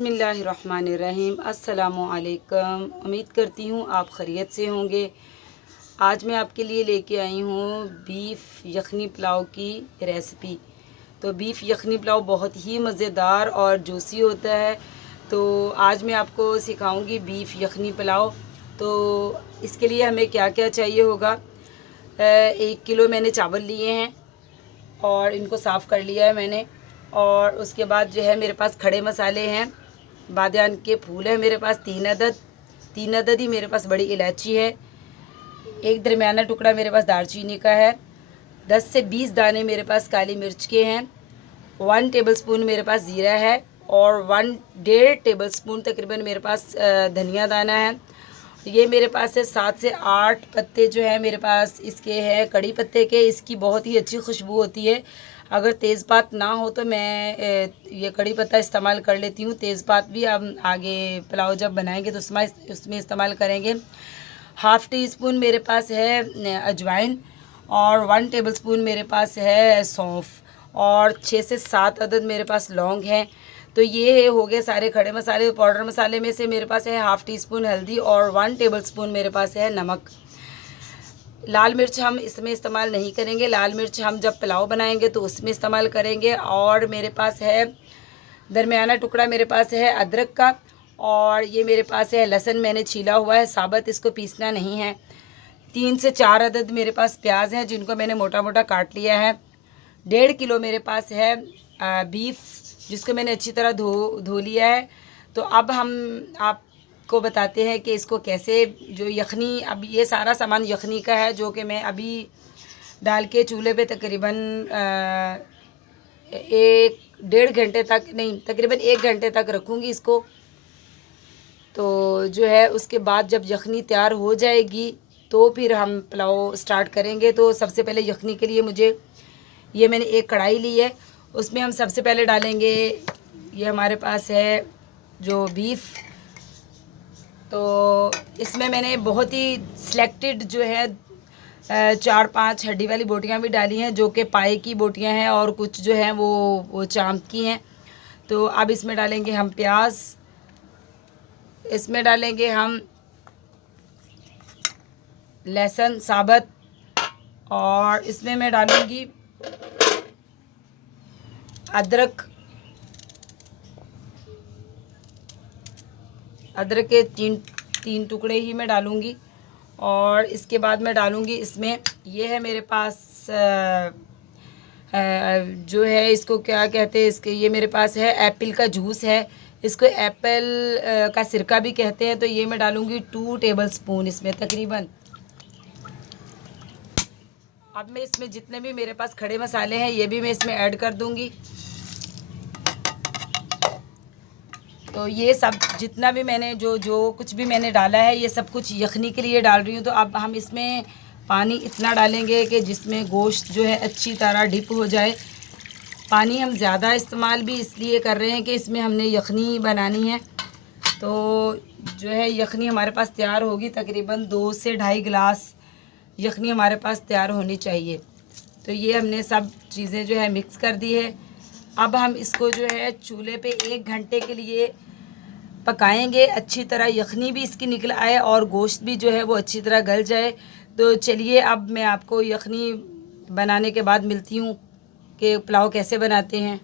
बिस्मिल्लाहिर्रहमानिर्रहीम। अस्सलामुअलैकुम। उम्मीद करती हूँ आप खैरियत से होंगे। आज मैं आपके लिए लेके आई हूँ बीफ यखनी पुलाव की रेसिपी। तो बीफ यखनी पुलाव बहुत ही मज़ेदार और जूसी होता है। तो आज मैं आपको सिखाऊंगी बीफ यखनी पुलाव। तो इसके लिए हमें क्या क्या चाहिए होगा। 1 किलो मैंने चावल लिए हैं और इनको साफ़ कर लिया है मैंने। और उसके बाद जो है मेरे पास खड़े मसाले हैं, बादियान के फूल है मेरे पास 3 अदद ही मेरे पास बड़ी इलायची है। एक दरमियाना टुकड़ा मेरे पास दालचीनी का है। 10 से 20 दाने मेरे पास काली मिर्च के हैं। 1 टेबलस्पून मेरे पास ज़ीरा है और 1.5 टेबलस्पून तकरीबन मेरे पास धनिया दाना है। ये मेरे पास है 7 से 8 पत्ते जो है मेरे पास इसके हैं कड़ी पत्ते के। इसकी बहुत ही अच्छी खुशबू होती है। अगर तेज़पात ना हो तो मैं ये कड़ी पत्ता इस्तेमाल कर लेती हूँ। तेज़पात भी हम आगे पुलाव जब बनाएंगे तो उसमें इस्तेमाल करेंगे। हाफ़ टी स्पून मेरे पास है अजवाइन और 1 टेबलस्पून मेरे पास है सौंफ और 6 से 7 अदद मेरे पास लौंग हैं। तो ये हो गए सारे खड़े मसाले। पाउडर मसाले में से मेरे पास है हाफ़ टी स्पून हल्दी और 1 टेबलस्पून मेरे पास है नमक। लाल मिर्च हम इसमें इस्तेमाल नहीं करेंगे। लाल मिर्च हम जब पुलाव बनाएंगे तो उसमें इस्तेमाल करेंगे। और मेरे पास है दरमियाना टुकड़ा मेरे पास है अदरक का। और ये मेरे पास है लहसुन, मैंने छीला हुआ है साबुत, इसको पीसना नहीं है। 3 से 4 अदद मेरे पास प्याज हैं जिनको मैंने मोटा मोटा काट लिया है। 1.5 किलो मेरे पास है बीफ जिसको मैंने अच्छी तरह धो लिया है। तो अब हम आपको बताते हैं कि इसको कैसे जो यखनी, अब ये सारा सामान यखनी का है जो कि मैं अभी डाल के चूल्हे पे तकरीबन 1-1.5 घंटे तक, नहीं तकरीबन 1 घंटे तक रखूँगी इसको। तो जो है उसके बाद जब यखनी तैयार हो जाएगी तो फिर हम पुलाव स्टार्ट करेंगे। तो सबसे पहले यखनी के लिए मुझे ये मैंने एक कढ़ाई ली है, उसमें हम सबसे पहले डालेंगे, ये हमारे पास है जो बीफ। तो इसमें मैंने बहुत ही सिलेक्टेड जो है 4-5 हड्डी वाली बोटियां भी डाली हैं जो कि पाए की बोटियां हैं और कुछ जो हैं वो चाँद की हैं। तो अब इसमें डालेंगे हम प्याज, इसमें डालेंगे हम लहसुन साबुत और इसमें मैं डालूँगी अदरक के तीन टुकड़े ही मैं डालूँगी। और इसके बाद मैं डालूँगी इसमें, ये है मेरे पास जो है इसको क्या कहते हैं, इसके ये मेरे पास है एप्पल का जूस है, इसको एप्पल का सिरका भी कहते हैं। तो ये मैं डालूँगी 2 टेबलस्पून इसमें तकरीबन। अब मैं इसमें जितने भी मेरे पास खड़े मसाले हैं ये भी मैं इसमें ऐड कर दूँगी। तो ये सब जितना भी मैंने जो कुछ भी मैंने डाला है ये सब कुछ यखनी के लिए डाल रही हूँ। तो अब हम इसमें पानी इतना डालेंगे कि जिसमें गोश्त जो है अच्छी तरह डिप हो जाए। पानी हम ज़्यादा इस्तेमाल भी इसलिए कर रहे हैं कि इसमें हमने यखनी बनानी है। तो जो है यखनी हमारे पास तैयार होगी तकरीबन 2 से 2.5 गिलास यखनी हमारे पास तैयार होनी चाहिए। तो ये हमने सब चीज़ें जो है मिक्स कर दी है। अब हम इसको जो है चूल्हे पे 1 घंटे के लिए पकाएंगे, अच्छी तरह यखनी भी इसकी निकल आए और गोश्त भी जो है वो अच्छी तरह गल जाए। तो चलिए अब मैं आपको यखनी बनाने के बाद मिलती हूँ कि पुलाव कैसे बनाते हैं।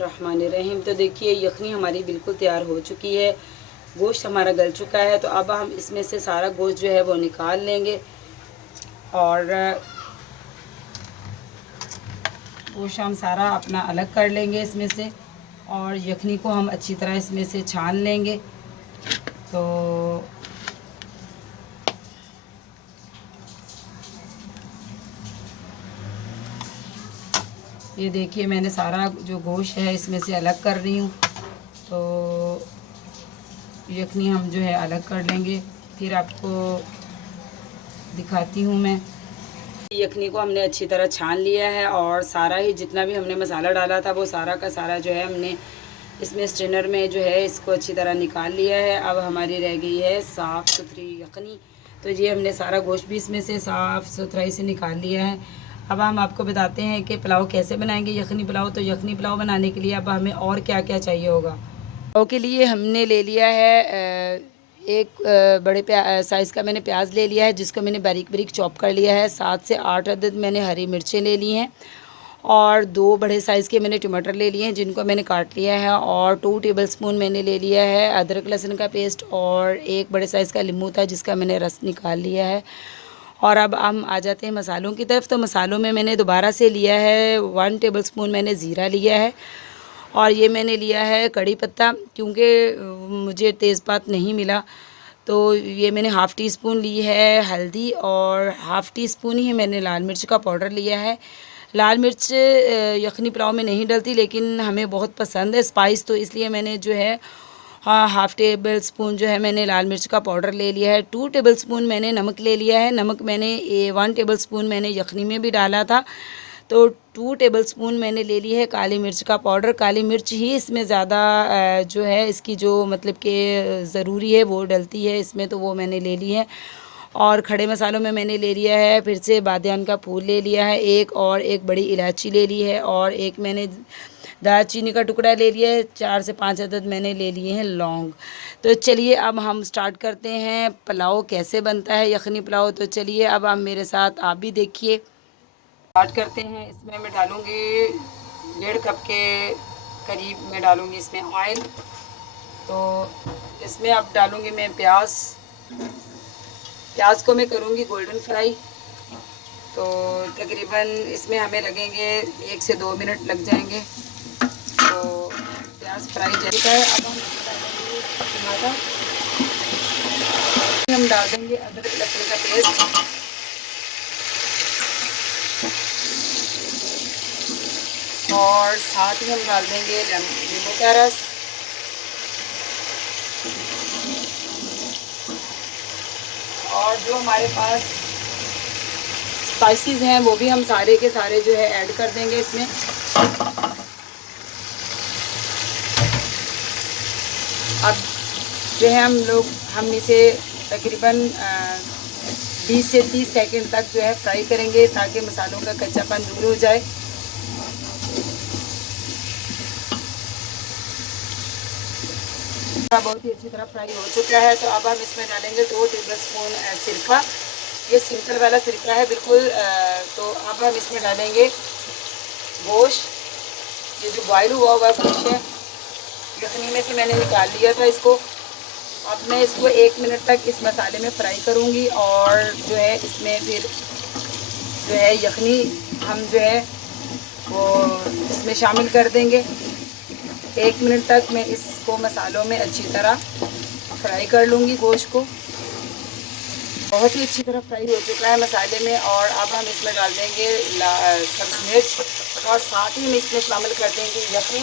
रहमानिर्रहीम। तो देखिए यखनी हमारी बिल्कुल तैयार हो चुकी है, गोश्त हमारा गल चुका है। तो अब हम इसमें से सारा गोश्त जो है वो निकाल लेंगे और गोश्त हम सारा अपना अलग कर लेंगे इसमें से और यखनी को हम अच्छी तरह इसमें से छान लेंगे। तो ये देखिए मैंने सारा जो गोश्त है इसमें से अलग कर रही हूँ। तो यखनी हम जो है अलग कर लेंगे, फिर आपको दिखाती हूँ मैं। यखनी को हमने अच्छी तरह छान लिया है और सारा ही जितना भी हमने मसाला डाला था वो सारा का सारा जो है हमने इसमें स्ट्रेनर में जो है इसको अच्छी तरह निकाल लिया है। अब हमारी रह गई है साफ़ सुथरी यखनी। तो ये हमने सारा गोश्त भी इसमें से साफ़ सुथराई से निकाल लिया है। अब हम आपको बताते हैं कि पुलाव कैसे बनाएंगे यखनी पुलाव। तो यखनी पुलाव बनाने के लिए अब हमें और क्या क्या चाहिए होगा। पुलाव के लिए हमने ले लिया है एक बड़े साइज़ का मैंने प्याज ले लिया है, जिसको मैंने बारीक बारीक चॉप कर लिया है। 7 से 8 अदद मैंने हरी मिर्चें ले ली हैं और 2 बड़े साइज़ के मैंने टमाटर ले लिए हैं, जिनको मैंने काट लिया है। और 2 टेबलस्पून मैंने ले लिया है अदरक लहसुन का पेस्ट और एक बड़े साइज़ का नींबू था, जिसका मैंने रस निकाल लिया है। और अब हम आ जाते हैं मसालों की तरफ। तो मसालों में मैंने दोबारा से लिया है 1 टेबलस्पून मैंने ज़ीरा लिया है और ये मैंने लिया है कड़ी पत्ता, क्योंकि मुझे तेज़पात नहीं मिला तो ये मैंने हाफ़ टी स्पून ली है हल्दी और हाफ़ टी स्पून ही मैंने लाल मिर्च का पाउडर लिया है। लाल मिर्च यखनी पुलाव में नहीं डलती, लेकिन हमें बहुत पसंद है स्पाइस, तो इसलिए मैंने जो है हाफ़ टेबल स्पून जो है मैंने लाल मिर्च का पाउडर ले लिया है। 2 टेबल स्पून मैंने नमक ले लिया है। नमक मैंने 1 टेबल स्पून मैंने यखनी में भी डाला था, तो 2 टेबलस्पून मैंने ले ली है काली मिर्च का पाउडर। काली मिर्च ही इसमें ज़्यादा जो है इसकी जो मतलब कि ज़रूरी है वो डलती है इसमें, तो वो मैंने ले ली है। और खड़े मसालों में मैंने ले लिया है फिर से बादियान का फूल ले लिया है एक, और एक बड़ी इलायची ले ली है, और एक मैंने दालचीनी का टुकड़ा ले लिया है। 4 से 5 अदद मैंने ले लिए हैं लौंग। तो चलिए अब हम स्टार्ट करते हैं पुलाव कैसे बनता है, यखनी पुलाव। तो चलिए अब आप मेरे साथ आप भी देखिए। स्टार्ट करते हैं। इसमें मैं डालूँगी 1.5 कप के करीब मैं डालूँगी इसमें ऑयल। तो इसमें अब डालूँगी मैं प्याज को मैं करूँगी गोल्डन फ्राई। तो तकरीबन इसमें हमें लगेंगे 1 से 2 मिनट लग जाएंगे। तो प्याज फ्राई जैसा है। अब हम डालेंगे टमाटर, हम डाल देंगे अदरक लहसुन का पेस्ट और साथ ही हम डाल देंगे नींबू का रस। और जो हमारे पास स्पाइसेस हैं वो भी हम सारे के सारे जो है ऐड कर देंगे इसमें। अब जो है हम इसे तकरीबन 20 से 30 सेकंड तक जो है फ्राई करेंगे, ताकि मसालों का कच्चापन दूर हो जाए। बहुत ही अच्छी तरह फ्राई हो चुका है। तो अब हम इसमें डालेंगे 2 टेबलस्पून सिरका। ये सिंपल वाला सिरका है बिल्कुल। तो अब हम इसमें डालेंगे गोश्त। ये जो बॉयल हुआ हुआ गोश्त है, यखनी में से मैंने निकाल लिया था इसको। अब मैं इसको 1 मिनट तक इस मसाले में फ्राई करूँगी और जो है इसमें फिर जो है यखनी हम जो है वो इसमें शामिल कर देंगे। 1 मिनट तक मैं इसको मसालों में अच्छी तरह फ्राई कर लूँगी गोश्त को। बहुत ही अच्छी तरह फ्राई हो चुका है मसाले में। और अब हम इसमें डाल देंगे सब्ज़ मिर्च और साथ ही हम इसमें शामिल कर देंगे यखनी,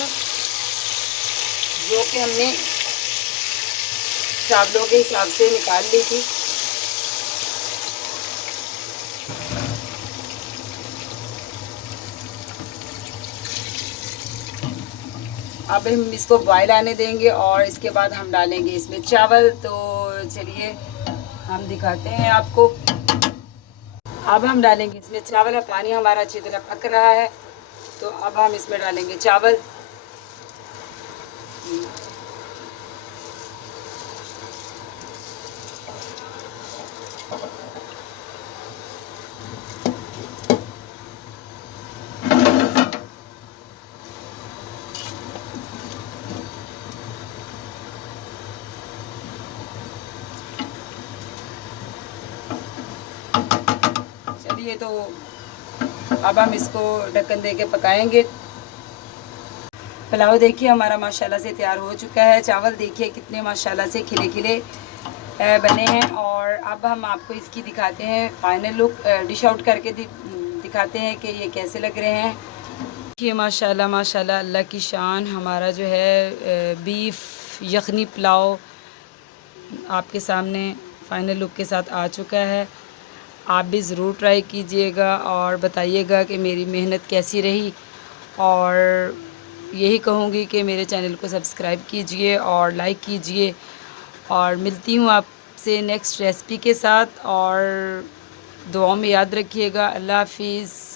जो कि हमने चावलों के हिसाब से निकाल ली थी। अब हम इसको बॉयल आने देंगे और इसके बाद हम डालेंगे इसमें चावल। तो चलिए हम दिखाते हैं आपको। अब हम डालेंगे इसमें चावल। अब पानी हमारा अच्छी तरह पक रहा है, तो अब हम इसमें डालेंगे चावल। चलिए तो अब हम इसको ढक्कन दे के पकाएंगे। पुलाव देखिए हमारा माशाल्लाह से तैयार हो चुका है। चावल देखिए कितने माशाल्लाह से खिले खिले बने हैं। और अब हम आपको इसकी दिखाते हैं फाइनल लुक, डिश आउट करके दिखाते हैं कि ये कैसे लग रहे हैं। देखिए माशाल्लाह माशाल्लाह अल्लाह की शान, हमारा जो है बीफ यखनी पुलाव आपके सामने फाइनल लुक के साथ आ चुका है। आप भी ज़रूर ट्राई कीजिएगा और बताइएगा कि मेरी मेहनत कैसी रही। और यही कहूँगी कि मेरे चैनल को सब्सक्राइब कीजिए और लाइक कीजिए। और मिलती हूँ आपसे नेक्स्ट रेसिपी के साथ। और दुआओं में याद रखिएगा। अल्लाह हाफिज़।